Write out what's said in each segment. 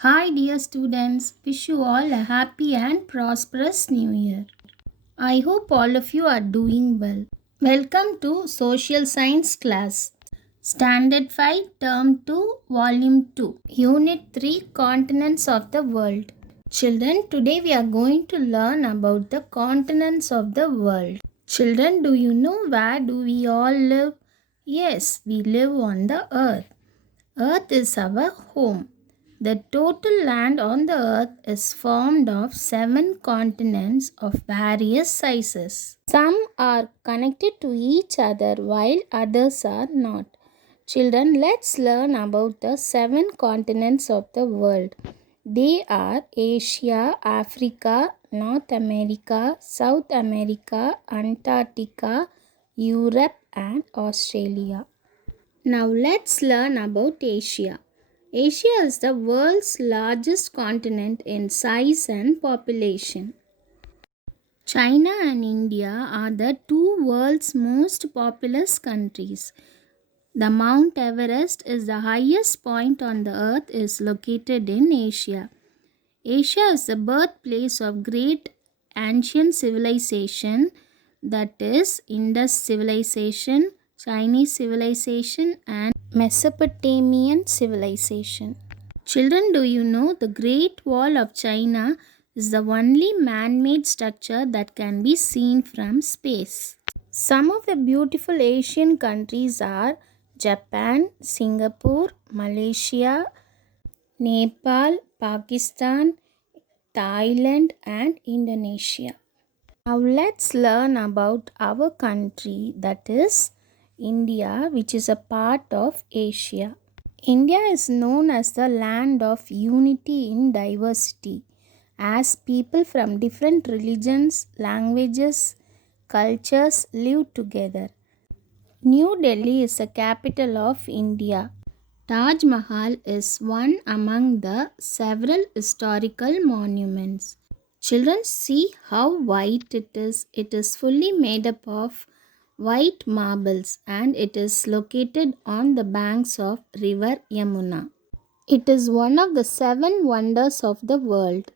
Hi, dear students. Wish you all a happy and prosperous new year. I hope all of you are doing well. Welcome to Social Science class. Standard 5, Term 2, Volume 2, Unit 3, Continents of the World. Children, today we are going to learn about the continents of the world. Children, do you know where do we all live? Yes, we live on the earth. Earth is our home. The total land on the earth is formed of 7 continents of various sizes. Some are connected to each other while others are not. Children, let's learn about the 7 continents of the world. They are Asia, Africa, North America, South America, Antarctica, Europe, and Australia. Now let's learn about Asia. Asia is the world's largest continent in size and population. China and India are the two world's most populous countries. The Mount Everest is the highest point on the earth is located in Asia. Asia is the birthplace of great ancient civilization, that is Indus civilization, Chinese civilization, and Mesopotamian civilization. Children, do you know the Great Wall of China is the only man made structure that can be seen from space? Some of the beautiful Asian countries are Japan, Singapore, Malaysia, Nepal, Pakistan, Thailand, and Indonesia. Now let's learn about our country, that is India, which is a part of Asia. India is known as the land of unity in diversity, as people from different religions, languages, cultures live together. New Delhi is the capital of India. Taj Mahal is one among the several historical monuments. Children, see how white it is. It is fully made up of white marbles and it is located on the banks of river Yamuna. It is one of the 7 wonders of the world.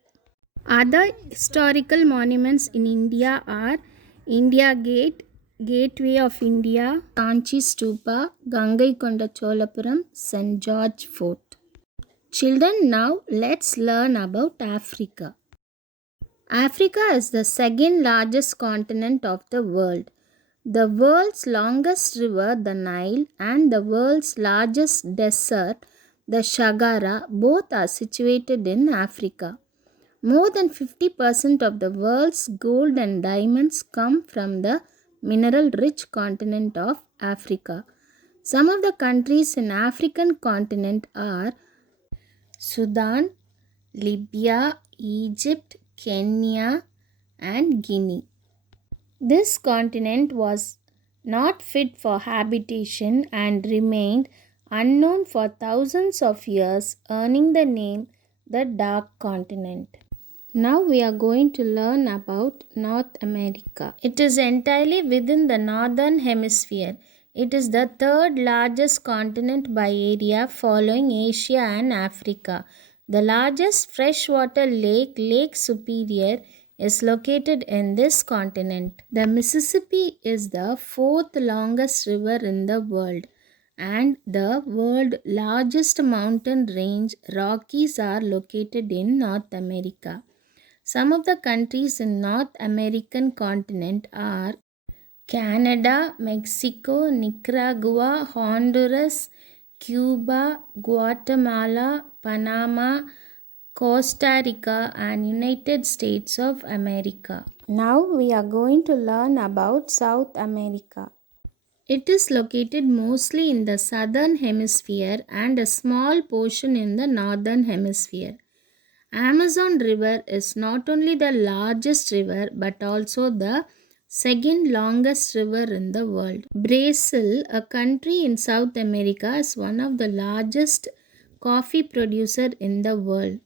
Other historical monuments in India are India Gate, Gateway of India, Kanchi Stupa, Gangaikonda Cholapuram, St. George Fort. Children, now let's learn about Africa. Africa is the second largest continent of the world. The world's longest river, the Nile, and the world's largest desert, the Sahara, both are situated in Africa. More than 50% of the world's gold and diamonds come from the mineral rich continent of Africa. Some of the countries in African continent are Sudan, Libya, Egypt, Kenya, and Guinea. This continent was not fit for habitation and remained unknown for thousands of years, earning the name the Dark Continent. Now we are going to learn about North America. It is entirely within the northern hemisphere. It is the third largest continent by area following Asia and Africa. The largest freshwater lake, Lake Superior, is located in this continent. The Mississippi is the fourth longest river in the world and the world's largest mountain range, Rockies, are located in North America. Some of the countries in North American continent are Canada, Mexico, Nicaragua, Honduras, Cuba, Guatemala, Panama, Costa Rica, and United States of America. Now we are going to learn about South America. It is located mostly in the southern hemisphere and a small portion in the northern hemisphere. Amazon River is not only the largest river but also the second longest river in the world. Brazil, a country in South America, is one of the largest coffee producer in the world.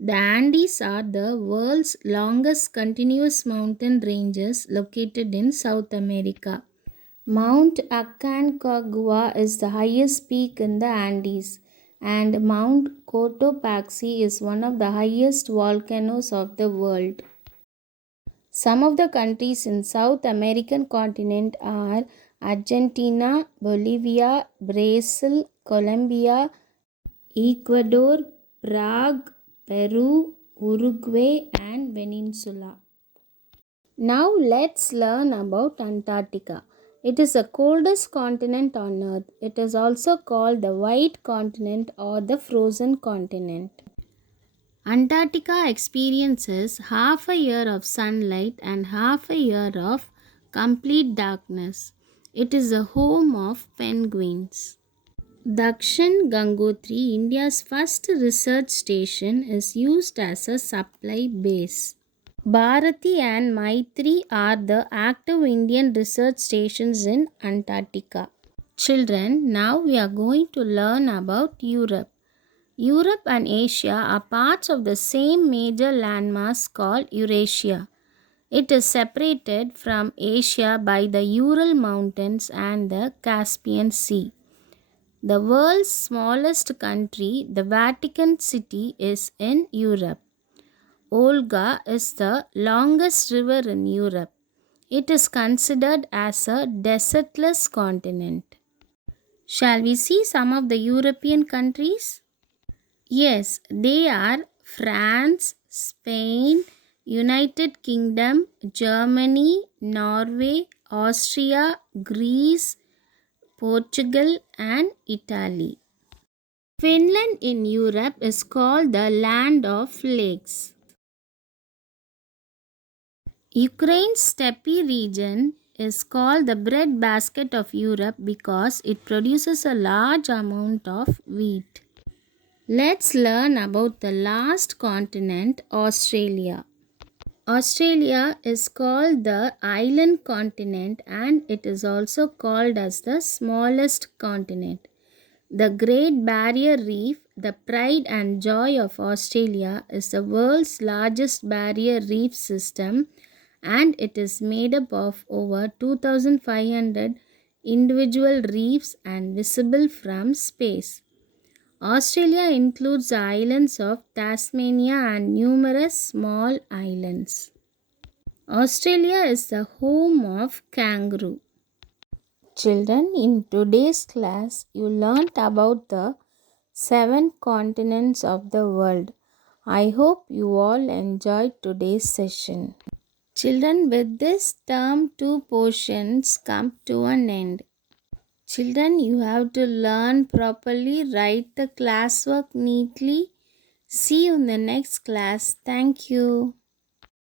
The Andes are the world's longest continuous mountain ranges located in South America. Mount Aconcagua is the highest peak in the Andes. and Mount Cotopaxi is one of the highest volcanoes of the world. Some of the countries in South American continent are Argentina, Bolivia, Brazil, Colombia, Ecuador, Prague, Peru, Uruguay and Venezuela. Now let's learn about Antarctica. It is the coldest continent on earth. It is also called the white continent or the frozen continent. Antarctica experiences half a year of sunlight and half a year of complete darkness. It is the home of penguins. Dakshin Gangotri, India's first research station, is used as a supply base. Bharati and Maitri are the active Indian research stations in Antarctica. Children, now we are going to learn about Europe. Europe and Asia are parts of the same major landmass called Eurasia. It is separated from Asia by the Ural Mountains and the Caspian Sea. The world's smallest country, the Vatican City, is in Europe. Volga is the longest river in Europe. It is considered as a desertless continent. Shall we see some of the European countries? Yes, they are France, Spain, United Kingdom, Germany, Norway, Austria, Greece, Portugal, and Italy. Finland in Europe is called the land of lakes. Ukraine's steppe region is called the breadbasket of Europe because it produces a large amount of wheat. Let's learn about the last continent, Australia. Australia is called the island continent and it is also called as the smallest continent. The Great Barrier Reef, the pride and joy of Australia, is the world's largest barrier reef system and it is made up of over 2,500 individual reefs and visible from space. Australia includes the islands of Tasmania and numerous small islands. Australia is the home of kangaroo. Children, in today's class, you learnt about the 7 continents of the world. I hope you all enjoyed today's session. Children, with this term 2 portions come to an end. Children, you have to learn properly, write the classwork neatly. See you in the next class. Thank you.